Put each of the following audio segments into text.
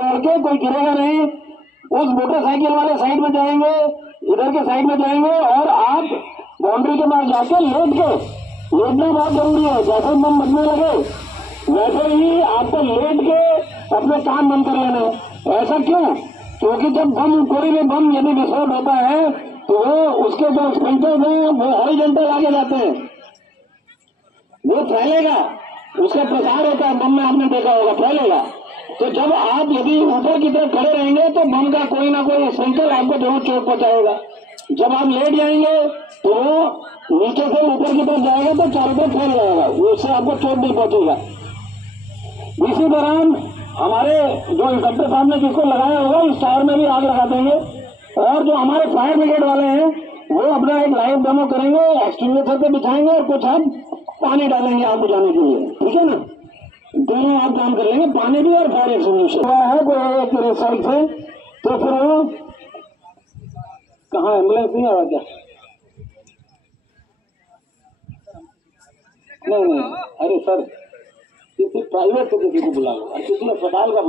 तोड़ के कोई गिरेगा नहीं। उस मोटरसाइकिल वाले साइड में जाएंगे, इधर के साइड में जाएंगे और आप बाउंड्री के पास जाके लेटना बहुत जरूरी है। जैसे बम बजने लगे वैसे ही आपको लेट के अपने काम बंद कर लेना है। ऐसा क्यों? क्योंकि जब बम कोई भी बम यदि विस्फोट होता है तो वो उसके जो स्पिंटर्स हैं वो हॉरिजॉन्टल आगे जाते हैं, वो फैलेगा, उसका प्रसार होता है। बम में आपने देखा होगा फैलेगा। तो जब आप यदि ऊपर की तरफ खड़े रहेंगे तो बम का कोई ना कोई स्पिंटर आपको जरूर चोट पहुंचाएगा। जब आप लेट जाएंगे तो वो नीचे से ऊपर की तरफ जाएगा तो चारों तरफ फैल जाएगा, उससे आपको चोट नहीं पहुंचेगा। इसी दौरान हमारे जो इंस्पेक्टर साहब ने जिसको लगाया होगा इस टायर में भी आग लगा देंगे और जो हमारे फायर ब्रिगेड वाले हैं वो अपना एक लाइव डेमो करेंगे, एक्सटिंग्विशर पे बिछाएंगे और कुछ हम पानी डालेंगे आग बुझाने के लिए। ठीक है ना, दोनों आप काम कर लेंगे, पानी भी और फायर एक्सटिंग्विशर है कोई एक साइड से। तो फिर वो कहाँ एम्बुलेंस नहीं आवा क्या? नहीं, अरे सर किसी प्राइवेट से किसी को बुला लो, किसी अस्पताल का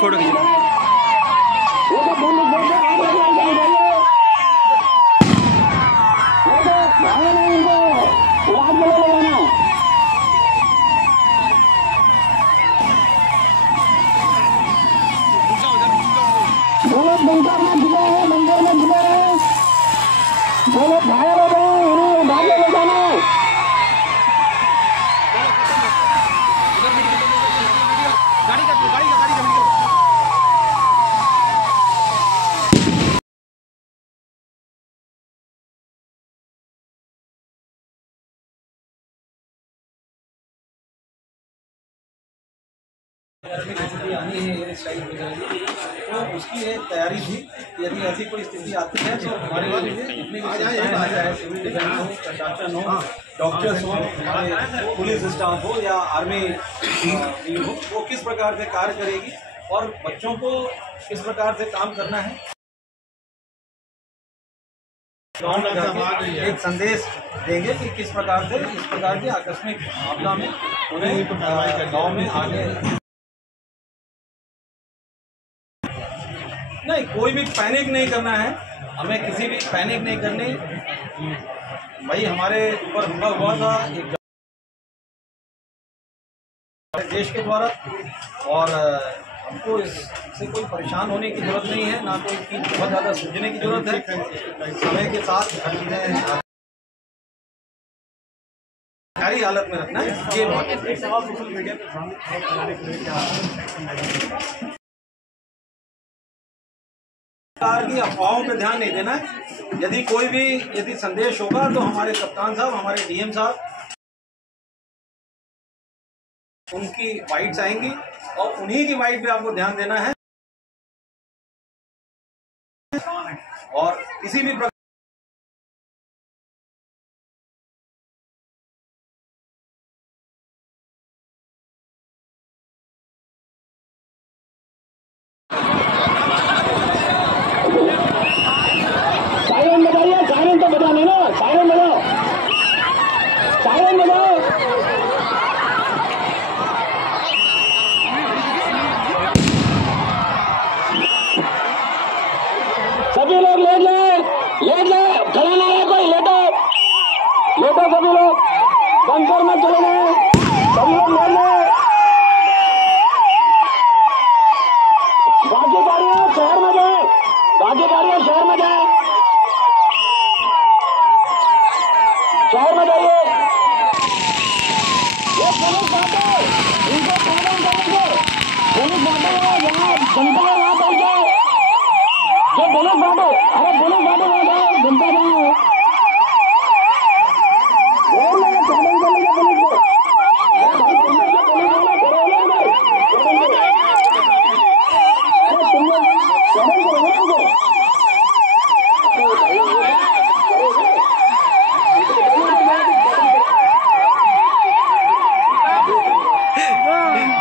फोटो खींचो। मंदिर में घुमा रहे जो लोग घायल हो गए उन्हें भाग्य ले जाना है। आनी है इस टाइम तो उसकी एक तैयारी थी। यदि ऐसी कोई स्थिति आती है तो हमारे जितनी चाहे सिविल डिफेंस हो, प्रशासन हो, डॉक्टर्स हो, हमारे पुलिस स्टाफ हो या आर्मी हो, वो किस प्रकार से कार्य करेगी और बच्चों को किस प्रकार से काम करना है, गाँव में जाके एक संदेश देंगे कि किस प्रकार से इस प्रकार की आकस्मिक आपदा में उन्हें गाँव में आगे नहीं, कोई भी पैनिक नहीं करना है। हमें किसी भी पैनिक नहीं करनी। भाई हमारे ऊपर हमला हुआ था एक देश के द्वारा और हमको इससे कोई परेशान होने की जरूरत नहीं है, ना कोई की बहुत ज़्यादा सोचने की जरूरत है। समय के साथ हर चीज़ें सारी हालत में रखना है। ये बहुत सोशल मीडिया की अफवाहों पे ध्यान नहीं देना है। यदि संदेश होगा तो हमारे कप्तान साहब, हमारे डीएम साहब, उनकी बाइट्स आएंगी और उन्हीं की बाइट पे आपको ध्यान देना है और किसी भी प्रकार साइलेंट शहर में जाइए। ये पुलिस बाटे इनको पागल करेंगे। पुलिस बाटे यहाँ जनता वहाँ पहुंचे। जो पुलिस बाटे, अरे पुलिस बाटे वहाँ जाए, जनता जाए।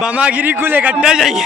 बमागिरी को इकट्ठा जाइए।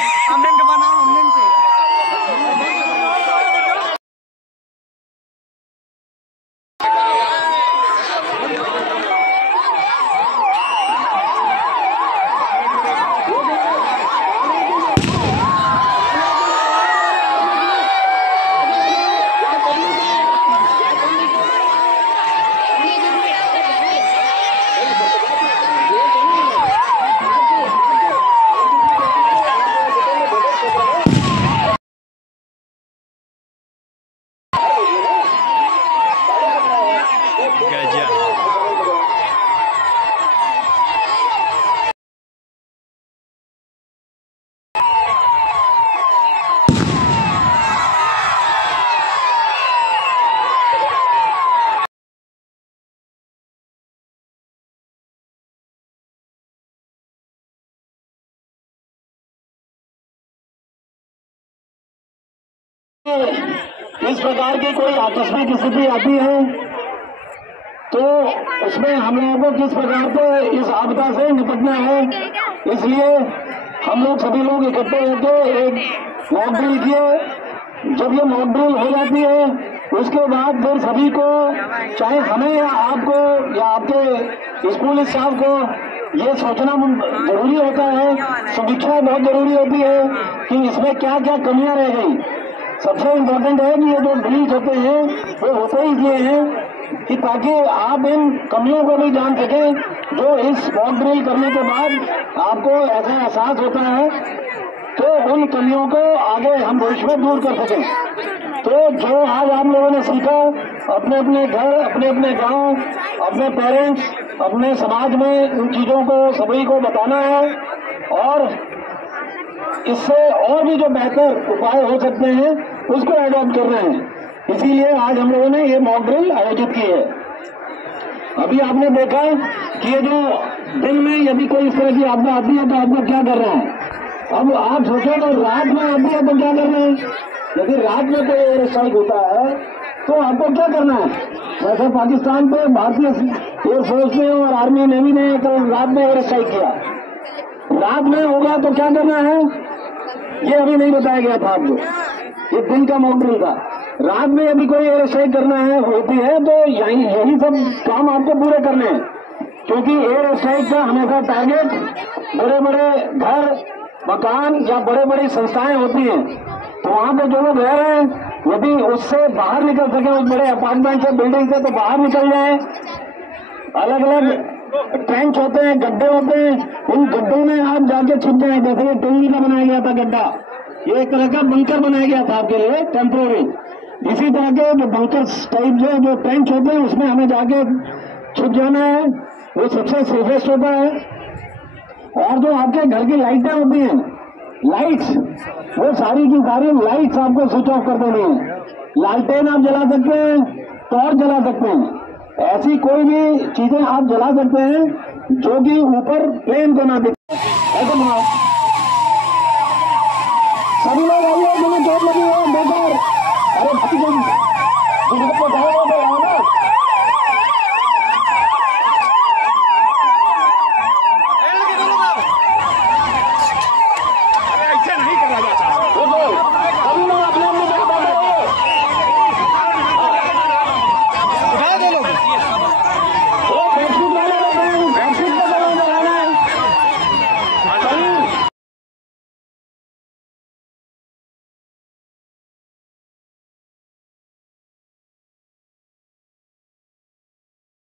इस प्रकार की कोई आकस्मिक स्थिति आती है तो उसमें हम लोगों को किस प्रकार से इस आपदा से निपटना है, इसलिए हम लोग सभी लोग इकट्ठे होकर एक मॉक ड्रिल किए। जब ये मॉक ड्रिल हो जाती है उसके बाद फिर सभी को, चाहे हमें या आपको या आपके स्कूल स्टाफ को, ये सोचना जरूरी होता है, समीक्षा बहुत जरूरी होती है कि इसमें क्या क्या कमियां रह गई। सबसे इम्पोर्टेंट है कि ये जो ब्लीच होते हैं वो होते ही किए हैं कि ताकि आप इन कमियों को भी जान सकें, जो इस मॉक ड्रिल करने के बाद आपको ऐसा एहसास होता है तो उन कमियों को आगे हम भविष्य में दूर कर सकें। तो जो आज आप लोगों ने सीखा, अपने अपने घर, अपने अपने गांव, अपने पेरेंट्स, अपने समाज में उन चीजों को सभी को बताना है और इससे और भी जो बेहतर उपाय हो सकते हैं उसको एडॉप्ट कर रहे हैं। इसीलिए आज हम लोगों ने ये मॉक ड्रिल आयोजित की है। अभी आपने देखा कि ये जो दिन में यदि कोई इस तरह की आपदा आती है तो आपको क्या कर रहा है। अब आप सोचो तो रात में आती है तो क्या कर रहे हैं। यदि रात में कोई एयर स्ट्राइक होता है तो आपको क्या करना है। वैसे पाकिस्तान पे भारतीय एयरफोर्स ने और आर्मी नेवी ने तो रात में एयर स्ट्राइक किया, रात में होगा तो क्या करना है ये अभी नहीं बताया गया था आपको। ये दिन का मॉक ड्रिल था। रात में यदि कोई एयर स्ट्राइक करना है होती है तो यही सब काम आपको पूरे करने हैं, क्योंकि एयर स्ट्राइक का हमेशा टारगेट बड़े बड़े घर, मकान या बड़े बड़ी संस्थाएं होती हैं। तो वहां पे जो लोग रह रहे हैं यदि उससे बाहर निकल सके, उस बड़े अपार्टमेंट से, बिल्डिंग से, तो बाहर निकल जाए। अलग अलग ट्रेंच होते हैं, गड्ढे होते हैं, उन गड्ढों में आप जाके छुप जाए। जैसे ये टोली का बनाया गया था गड्ढा, ये एक तरह का बंकर बनाया गया था आपके लिए टेम्पोररी। इसी तरह के जो बंकर टाइप जो ट्रेंच होते हैं उसमें हमें जाके छुप जाना है, वो सबसे सेफेस्ट होता है। और जो आपके घर की लाइटें होती हैं, लाइट्स, वो सारी की सारी लाइट्स आपको स्विच ऑफ कर देनी है। लालटेन आप जला सकते हैं, टॉर्च जला सकते हैं, ऐसी कोई भी चीजें आप जला सकते हैं जो कि ऊपर प्लेन को ना दिखे। ऐसा बनाओ। सभी लोग आइए, जिन्हें चोट लगी है बेकार, अरे